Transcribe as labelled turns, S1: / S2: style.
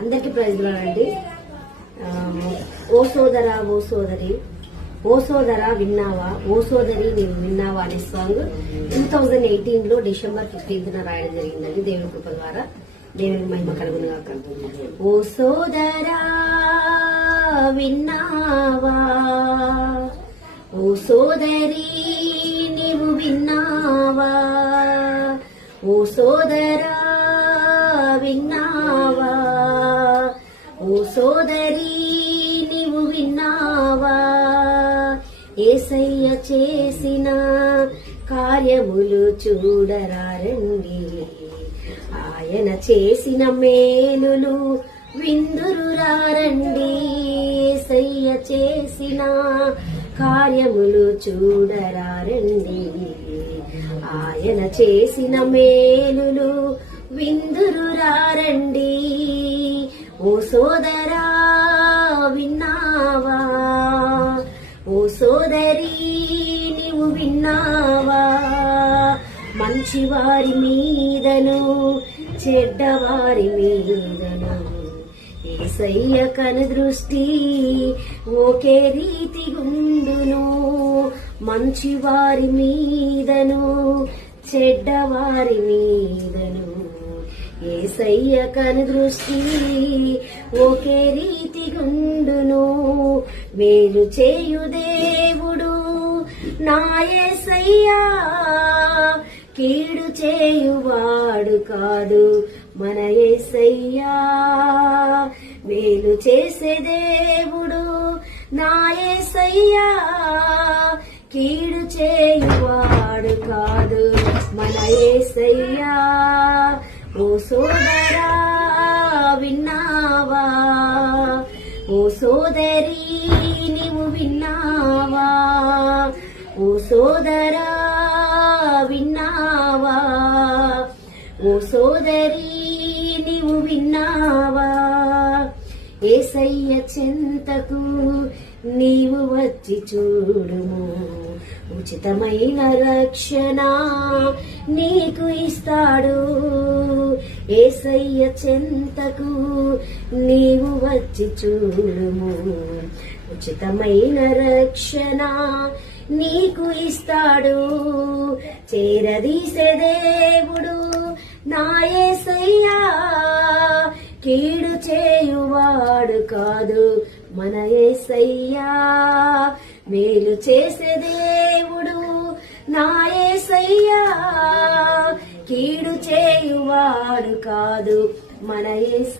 S1: అందరికీ ప్రైజ్ అండి. ఓ సోదర ఓ సోదరి. ఓ సోదర విన్నావా? ఓ సోదరి నీవు విన్నావా అనే సాంగ్ టూ థౌజండ్ ఎయిటీన్లో డిసెంబర్ ఫిఫ్టీన్త్ రాయడం జరిగిందండి దేవుని కృప ద్వారా. దేవుని మహిమ కలుగునుగాక ఓ సోదరా విన్నావా? ఓ సోదరి నీవు విన్నావా? ఓ సోదరా సోదరి నీవు విన్నావా? ఏసయ్య చేసిన కార్యములు చూడరారండి. ఆయన చేసిన మేలులు విందురు రారండి ఏసయ్య చేసిన కార్యములు చూడరారండి. ఆయన చేసిన మేలులు విందురు రారండి ఓ సోదరా విన్నావా? ఓ సోదరి నీవు విన్నావా? మంచివారి మీదను చెడ్డవారి మీదను. ఏసయ్య కను దృష్టి ఒకే రీతి గుండును మంచివారి మీదను చెడ్డవారి మీదను. ఏసయ్య కను దృష్టి ఒకే రీతి గుండును మేలు చేయు దేవుడు నా ఏసయ్యా. కీడు చేయువాడు కాదు మన ఏసయ్యా. మేలు చేసే దేవుడు నా ఏసయ్యా. కీడు చేయువాడు కాదు మన ఏసయ్యా. ఓ సోదరా విన్నావా? ఓ సోదరి నీవు విన్నావా? ఓ సోదరా విన్నావా? ఓ సోదరి నీవు విన్నావా? ఏసయ్య చింతకు నీవు వచ్చి చూడుము. ఉచితమైన రక్షణ నీకు ఇస్తాడు. ఏసయ్య చెంతకు నీవు వచ్చి చూడుము. ఉచితమైన రక్షణ నీకు ఇస్తాడు. చేరదీసే దేవుడు నా ఏసయ్యా. కీడు చేయువాడు కాదు మన ఏసయ్యా. మేలు చేసే దేవుడు నా ఏసయ్యా. వాడు కాదు. మన ఏస